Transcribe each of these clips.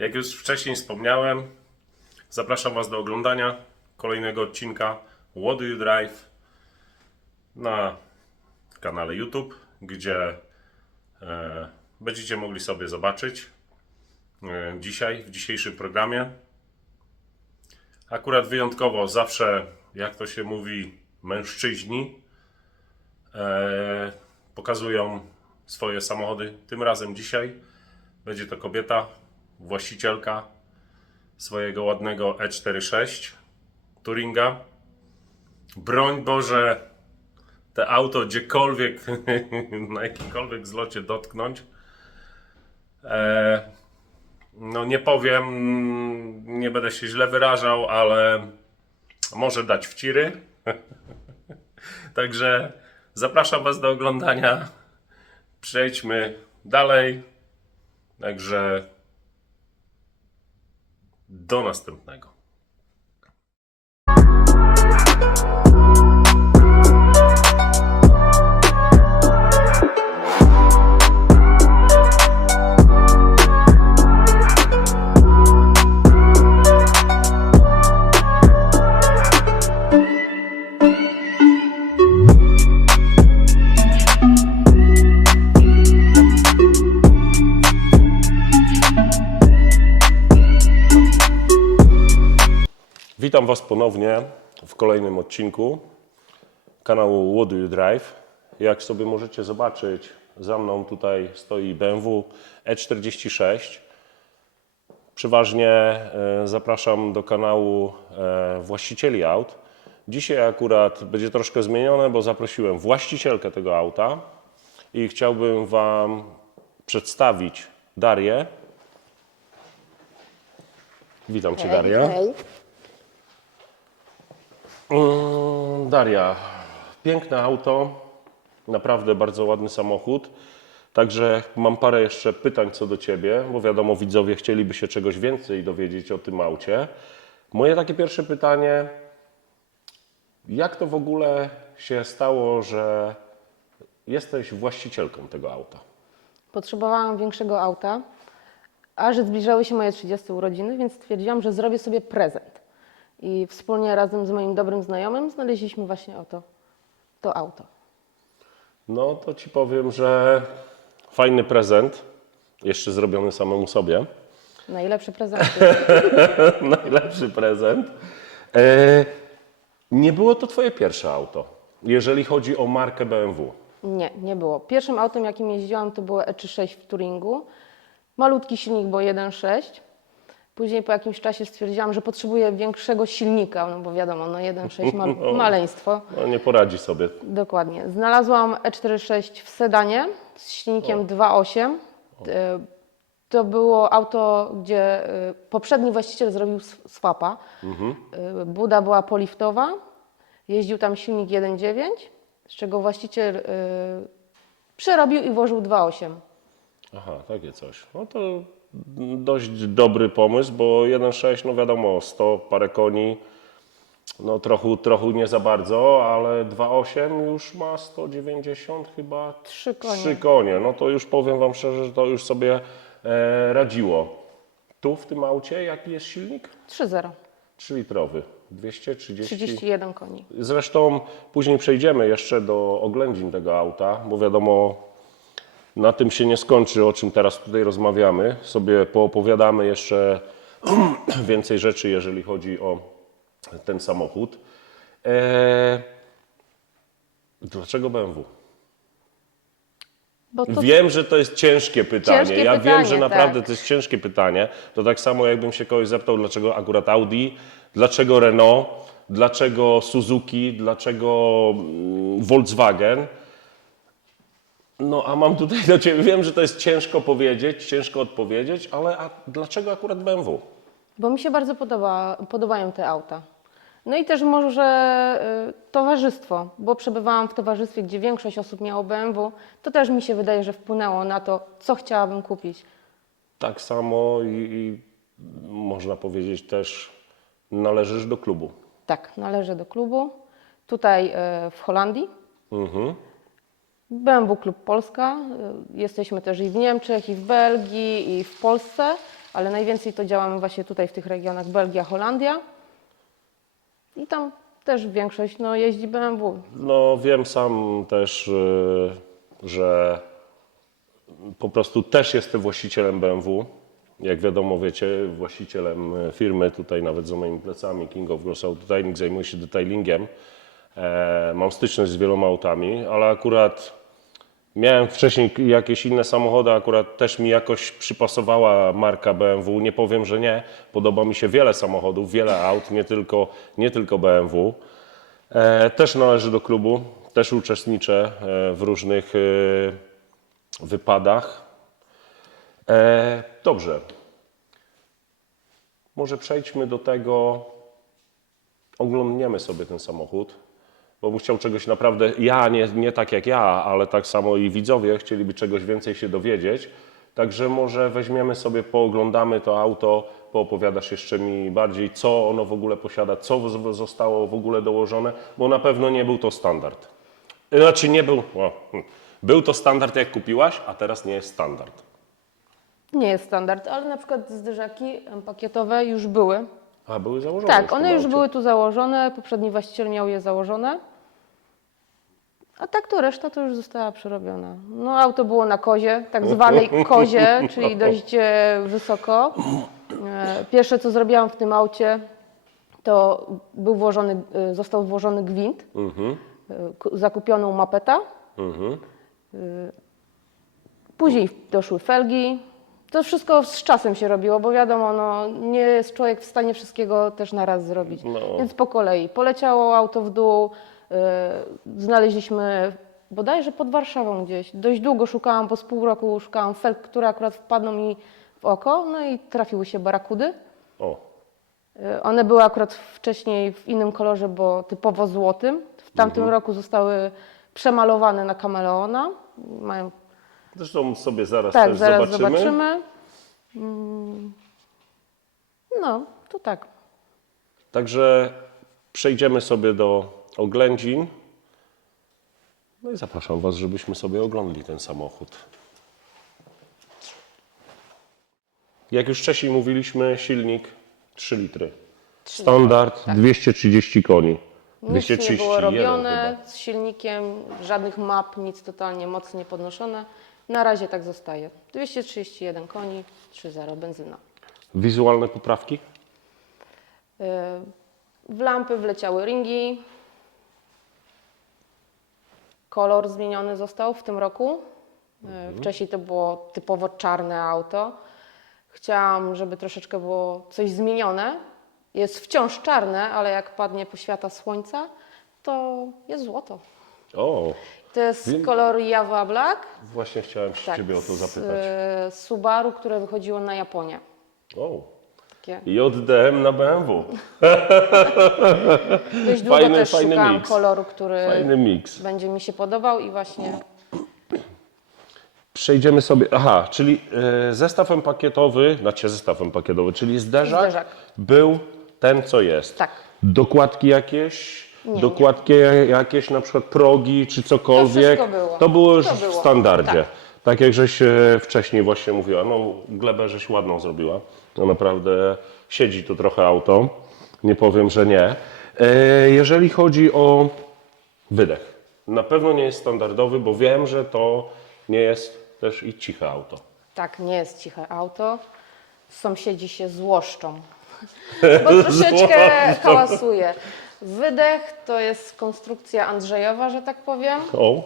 Jak już wcześniej wspomniałem, zapraszam Was do oglądania kolejnego odcinka What Do You Drive na kanale YouTube, gdzie będziecie mogli sobie zobaczyć dzisiaj, w dzisiejszym programie. Akurat wyjątkowo zawsze, jak to się mówi, mężczyźni pokazują swoje samochody. Tym razem dzisiaj będzie to kobieta, właścicielka swojego ładnego E46 Touringa. Broń Boże, te auto gdziekolwiek, na jakimkolwiek zlocie dotknąć. No nie powiem, nie będę się źle wyrażał, ale może dać wciry. Także zapraszam Was do oglądania. Przejdźmy dalej. Także do następnego. Witam Was ponownie w kolejnym odcinku kanału What Do You Drive. Jak sobie możecie zobaczyć, za mną tutaj stoi BMW E46. Przeważnie zapraszam do kanału właścicieli aut. Dzisiaj akurat będzie troszkę zmienione, bo zaprosiłem właścicielkę tego auta i chciałbym Wam przedstawić Darię. Witam Cię, Daria. Hej. Daria, piękne auto, naprawdę bardzo ładny samochód. Także mam parę jeszcze pytań co do Ciebie, bo wiadomo, widzowie chcieliby się czegoś więcej dowiedzieć o tym aucie. Moje takie pierwsze pytanie, jak to w ogóle się stało, że jesteś właścicielką tego auta? Potrzebowałam większego auta, a że zbliżały się moje 30 urodziny, więc stwierdziłam, że zrobię sobie prezent. I wspólnie razem z moim dobrym znajomym znaleźliśmy właśnie to auto. No to Ci powiem, że fajny prezent, jeszcze zrobiony samemu sobie. Najlepszy prezent. Najlepszy prezent. Nie było to Twoje pierwsze auto, jeżeli chodzi o markę BMW. Nie było. Pierwszym autem, jakim jeździłam, to było E36 w Touringu. Malutki silnik, bo 1.6. Później po jakimś czasie stwierdziłam, że potrzebuję większego silnika, no bo wiadomo, no 1.6 maleństwo. No nie poradzi sobie. Dokładnie. Znalazłam E46 w sedanie z silnikiem 2.8. To było auto, gdzie poprzedni właściciel zrobił swapa. Buda była poliftowa, jeździł tam silnik 1.9, z czego właściciel przerobił i włożył 2.8. Aha, takie coś. No to dość dobry pomysł, bo 1.6, no wiadomo, 100 parę koni, no trochę nie za bardzo, ale 2.8 już ma 190 chyba 3 konie. 3 konie. No to już powiem Wam szczerze, że to już sobie radziło. Tu w tym aucie jaki jest silnik? 3.0, 3-litrowy, 230. 31 koni. Zresztą później przejdziemy jeszcze do oględzin tego auta, bo wiadomo, na tym się nie skończy, o czym teraz tutaj rozmawiamy. Sobie poopowiadamy jeszcze więcej rzeczy, jeżeli chodzi o ten samochód. Dlaczego BMW? Bo to Wiem, że to jest ciężkie pytanie. Ciężkie Ja wiem, pytanie, że naprawdę tak. to jest ciężkie pytanie. To tak samo jakbym się kogoś zapytał, dlaczego akurat Audi, dlaczego Renault, dlaczego Suzuki, dlaczego Volkswagen. No a mam tutaj do Ciebie, wiem, że to jest ciężko powiedzieć, ciężko odpowiedzieć, ale a dlaczego akurat BMW? Bo mi się bardzo podobają te auta. No i też może towarzystwo, bo przebywałam w towarzystwie, gdzie większość osób miało BMW. To też mi się wydaje, że wpłynęło na to, co chciałabym kupić. Tak samo i można powiedzieć też należysz do klubu. Tak, należę do klubu. Tutaj w Holandii. Mhm. BMW Klub Polska. Jesteśmy też i w Niemczech, i w Belgii, i w Polsce. ale najwięcej to działamy właśnie tutaj w tych regionach Belgia, Holandia i tam też większość jeździ BMW. No wiem sam też, że po prostu też jestem właścicielem BMW. Jak wiadomo, wiecie, właścicielem firmy, tutaj nawet za moimi plecami, King of Gross Auto Detailing, zajmuję się detailingiem. Mam styczność z wieloma autami, ale akurat miałem wcześniej jakieś inne samochody, akurat też mi jakoś przypasowała marka BMW. Nie powiem, że nie. Podoba mi się wiele samochodów, wiele aut, nie tylko BMW. Też należy do klubu, też uczestniczę w różnych wypadach. Dobrze. Może przejdźmy do tego, oglądniemy sobie ten samochód, bo bym chciał czegoś naprawdę, ja nie tak jak ja, ale tak samo i widzowie chcieliby czegoś więcej się dowiedzieć. Także może weźmiemy sobie, pooglądamy to auto, poopowiadasz jeszcze mi bardziej, co ono w ogóle posiada, co zostało w ogóle dołożone, bo na pewno nie był to standard. Znaczy nie był, był to standard jak kupiłaś, a teraz nie jest standard. Nie jest standard, ale na przykład zderzaki pakietowe już były. A, były założone Tak, już w one tym już aucie. były tu założone, poprzedni właściciel miał je założone. A tak to reszta to już została przerobiona. No auto było na kozie, tak zwanej kozie, czyli dość wysoko. Pierwsze co zrobiłam w tym aucie, to został włożony gwint, zakupioną mapeta. Później doszły felgi. To wszystko z czasem się robiło, bo wiadomo, nie jest człowiek w stanie wszystkiego też na raz zrobić. Więc po kolei poleciało auto w dół, znaleźliśmy bodajże pod Warszawą gdzieś. Dość długo szukałam, po z pół roku szukałam felg, które akurat wpadną mi w oko, no i trafiły się barakudy. O, One były akurat wcześniej w innym kolorze, bo typowo złotym. W tamtym roku zostały przemalowane na kameleona. Mają zresztą sobie zaraz Tak, też zaraz zobaczymy. zobaczymy. No, to tak. Także przejdziemy sobie do oględzin. No i zapraszam Was, żebyśmy sobie oglądali ten samochód. Jak już wcześniej mówiliśmy, silnik 3 litry. Standard 230 koni. Nic nie było 231 robione chyba. z silnikiem, żadnych map, nic totalnie mocno nie podnoszone. Na razie tak zostaje. 231 koni, 3.0 benzyna. Wizualne poprawki? W lampy wleciały ringi. Kolor zmieniony został w tym roku. Wcześniej to było typowo czarne auto. Chciałam, żeby troszeczkę było coś zmienione. Jest wciąż czarne, ale jak padnie poświata słońca, to jest złoto. O, To jest kolor Java Black. właśnie chciałem się Ciebie o to zapytać. Z Subaru, które wychodziło na Japonię. O, Takie. JDM na BMW. Dość długo Fajny- też fajny szukałam miks. koloru, który Fajny miks. będzie mi się podobał i właśnie Przejdziemy sobie. Aha, czyli zestaw pakietowy, czyli zderzak, Zderzak. był ten, co jest. tak. Dokładki jakieś? Nie, Dokładki jakieś, na przykład progi czy cokolwiek? To wszystko było. To było już To w było, standardzie. tak. Tak jak żeś wcześniej właśnie mówiła, no glebę żeś ładną zrobiła. To naprawdę siedzi tu trochę auto. Nie powiem, że nie. Jeżeli chodzi o wydech, na pewno nie jest standardowy, bo wiem, że to nie jest też i ciche auto. Tak, nie jest ciche auto. Sąsiedzi się złoszczą, bo troszeczkę hałasuje. Wydech to jest konstrukcja Andrzejowa, że tak powiem. O,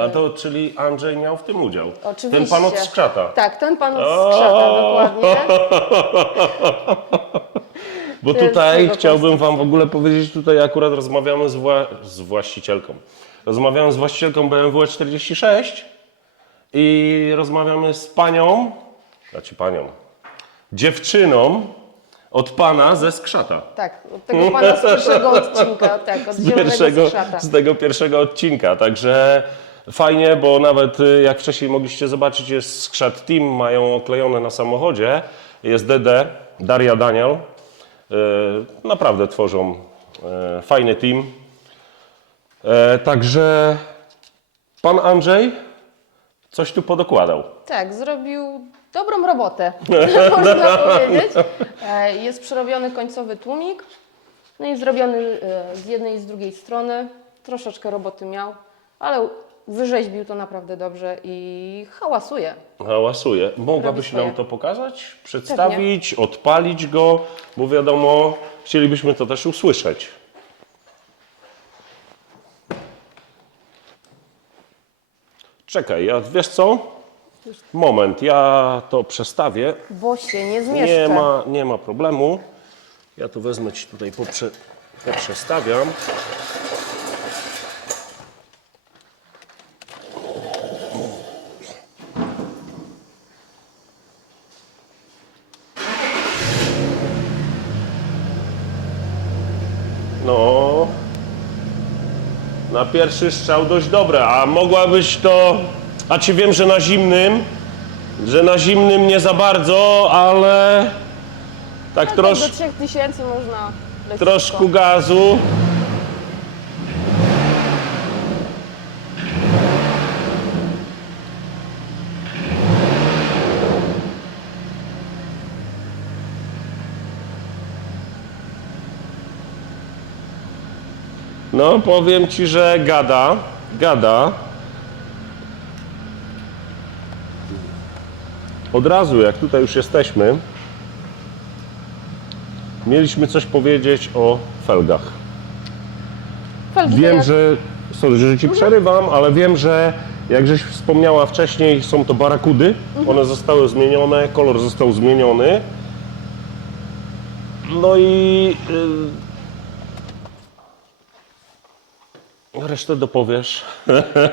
a to czyli Andrzej miał w tym udział. Oczywiście. Ten pan od skrzata. Tak, ten pan od skrzata, dokładnie. Bo To jest tutaj jego chciałbym Wam w ogóle powiedzieć, tutaj akurat rozmawiamy z właścicielką. Rozmawiamy z właścicielką BMW 46 i rozmawiamy z panią, dziewczyną od pana ze skrzata. Tak, od tego pana z pierwszego odcinka, tak, od zielonego skrzata. Z tego pierwszego odcinka, także fajnie, bo nawet jak wcześniej mogliście zobaczyć, jest skrzat Team, mają oklejone na samochodzie, jest DD, Daria Daniel, naprawdę tworzą fajny team. Także pan Andrzej Coś tu podokładał. Tak, zrobił dobrą robotę, można powiedzieć. Jest przerobiony końcowy tłumik, no i zrobiony z jednej i z drugiej strony. Troszeczkę roboty miał, ale wyrzeźbił to naprawdę dobrze i hałasuje. Hałasuje. Mogłabyś swoje. nam to pokazać, przedstawić, odpalić go, bo wiadomo, chcielibyśmy to też usłyszeć. Czekaj, wiesz co? Moment, ja to przestawię. Bo się nie zmieszczę. Nie ma problemu. Ja to wezmę Ci tutaj, poprzestawiam. No, na pierwszy strzał dość dobre, a mogłabyś to, a Ci wiem, że na zimnym nie za bardzo, ale tak Do 3000 można leciutko. troszkę gazu. No, powiem Ci, że gada. Od razu, jak tutaj już jesteśmy, mieliśmy coś powiedzieć o felgach. Felgi to Wiem, jak- że, sorry, że Ci przerywam, ale wiem, że jak żeś wspomniała wcześniej, są to barakudy. One zostały zmienione, kolor został zmieniony. No i resztę dopowiesz.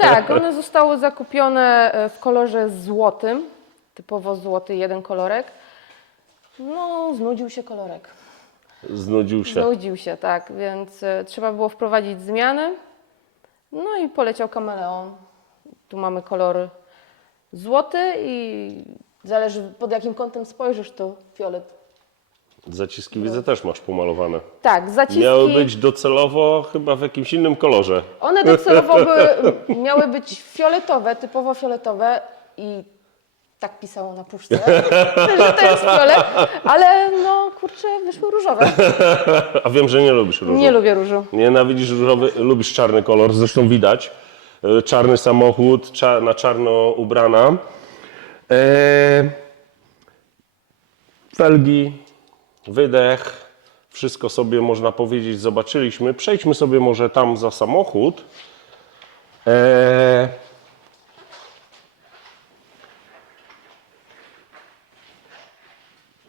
Tak, one zostały zakupione w kolorze złotym, typowo złoty, jeden kolorek. No, znudził się kolorek. Znudził się. Znudził się, tak, więc trzeba było wprowadzić zmiany. No i poleciał kameleon. Tu mamy kolor złoty i zależy pod jakim kątem spojrzysz, to fiolet. Zaciski widzę też masz pomalowane. Tak, zaciski. Miały być docelowo chyba w jakimś innym kolorze. One docelowo miały być fioletowe, typowo fioletowe i tak pisało na puszce, że to jest fiolet, ale no kurczę, wyszły różowe. A wiem, że nie lubisz różu. Nie lubię różu. Nienawidzisz różowy, lubisz czarny kolor, zresztą widać. Czarny samochód, na czarno ubrana. Felgi, wydech, wszystko sobie można powiedzieć zobaczyliśmy. Przejdźmy sobie może tam za samochód.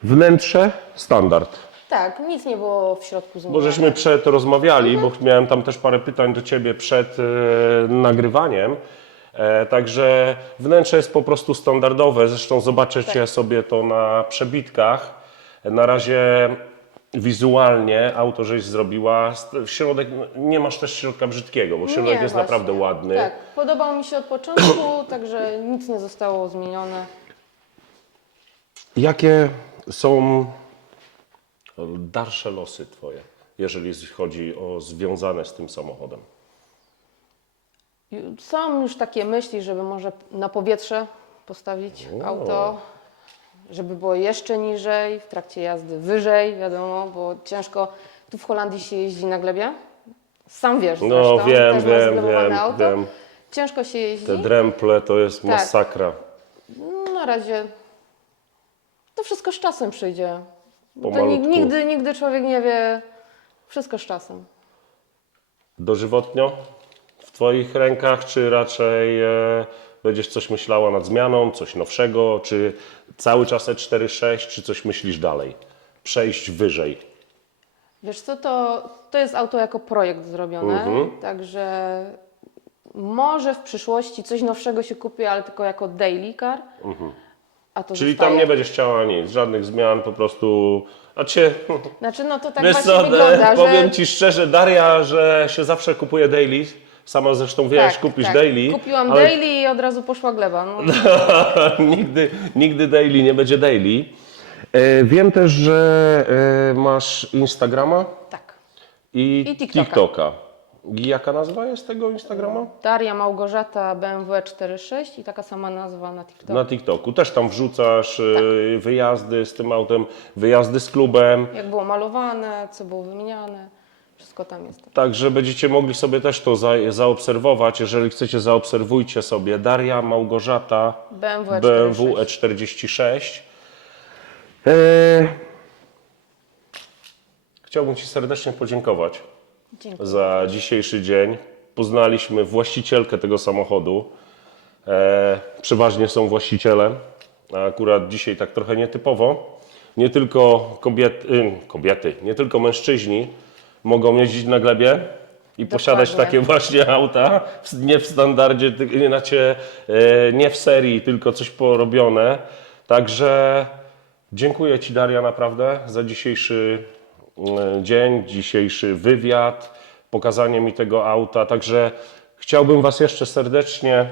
Wnętrze standard. Tak, nic nie było w środku Bo zmienione. żeśmy przed rozmawiali, bo miałem tam też parę pytań do Ciebie przed nagrywaniem. Także wnętrze jest po prostu standardowe. Zresztą zobaczycie sobie to na przebitkach. Na razie wizualnie auto żeś zrobiła. Środek, nie masz też środka brzydkiego, bo środek Nie, jest właśnie. naprawdę ładny. Tak, podobał mi się od początku, także nic nie zostało zmienione. Jakie są dalsze losy Twoje, jeżeli chodzi o związane z tym samochodem? Są już takie myśli, żeby może na powietrze postawić auto, żeby było jeszcze niżej, w trakcie jazdy wyżej, wiadomo, bo ciężko. Tu w Holandii się jeździ na glebie. Sam wiesz No zresztą, wiem, też masz zglebowane wiem. auto. Ciężko się jeździ. Te dremple to jest Tak. masakra. Na razie to wszystko z czasem przyjdzie. To Pomalutku. nigdy człowiek nie wie. Wszystko z czasem. Dożywotnio w Twoich rękach, czy raczej będziesz coś myślała nad zmianą, coś nowszego, czy cały czas E46, czy coś myślisz dalej? Przejść wyżej. Wiesz co, to jest auto jako projekt zrobione, także może w przyszłości coś nowszego się kupi, ale tylko jako daily car. A to Czyli zostaje. tam nie będziesz chciała nic, żadnych zmian, po prostu... A Cię... Znaczy, no to tak Wiesz właśnie co, wygląda, powiem że... Ci szczerze, Daria, że się zawsze kupuje daily. Sama zresztą wiesz, kupisz daily. Kupiłam ale daily i od razu poszła gleba. No. nigdy daily nie będzie daily. Wiem też, że masz Instagrama Tak. i I TikToka. TikToka. I jaka nazwa jest tego Instagrama? Daria Małgorzata BMW 46 i taka sama nazwa na TikToku. Na TikToku. Też tam wrzucasz wyjazdy z tym autem, wyjazdy z klubem. Jak było malowane, co było wymieniane, wszystko tam jest. Także będziecie mogli sobie też to zaobserwować. Jeżeli chcecie, zaobserwujcie sobie. Daria Małgorzata BMW E46. Chciałbym Ci serdecznie podziękować Dziękuję. za dzisiejszy dzień. Poznaliśmy właścicielkę tego samochodu. Przeważnie są właściciele, a akurat dzisiaj tak trochę nietypowo. Nie tylko kobiety, nie tylko mężczyźni mogą jeździć na glebie i posiadać takie właśnie auta, nie w standardzie, nie w serii, tylko coś porobione. Także dziękuję Ci, Daria, naprawdę za dzisiejszy dzień, dzisiejszy wywiad, pokazanie mi tego auta. Także chciałbym Was jeszcze serdecznie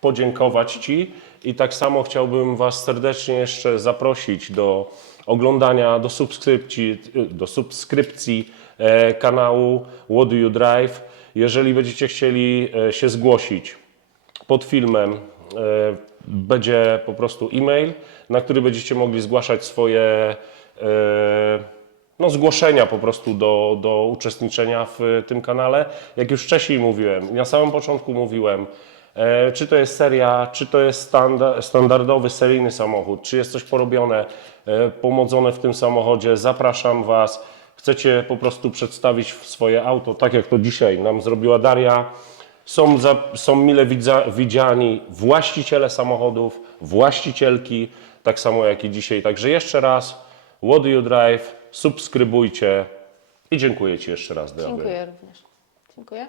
podziękować Ci i tak samo chciałbym Was serdecznie jeszcze zaprosić do oglądania, do subskrypcji kanału What Do You Drive. Jeżeli będziecie chcieli się zgłosić pod filmem, będzie po prostu e-mail, na który będziecie mogli zgłaszać swoje zgłoszenia po prostu do uczestniczenia w tym kanale. Jak już wcześniej mówiłem, na samym początku mówiłem, czy to jest seria, czy to jest standardowy, seryjny samochód, czy jest coś porobione, pomodzone w tym samochodzie, zapraszam Was. Chcecie po prostu przedstawić swoje auto, tak jak to dzisiaj nam zrobiła Daria. Są mile widziani właściciele samochodów, właścicielki, tak samo jak i dzisiaj. Także jeszcze raz, What Do You Drive, subskrybujcie i dziękuję Ci jeszcze raz. Dziękuję również. Dziękuję.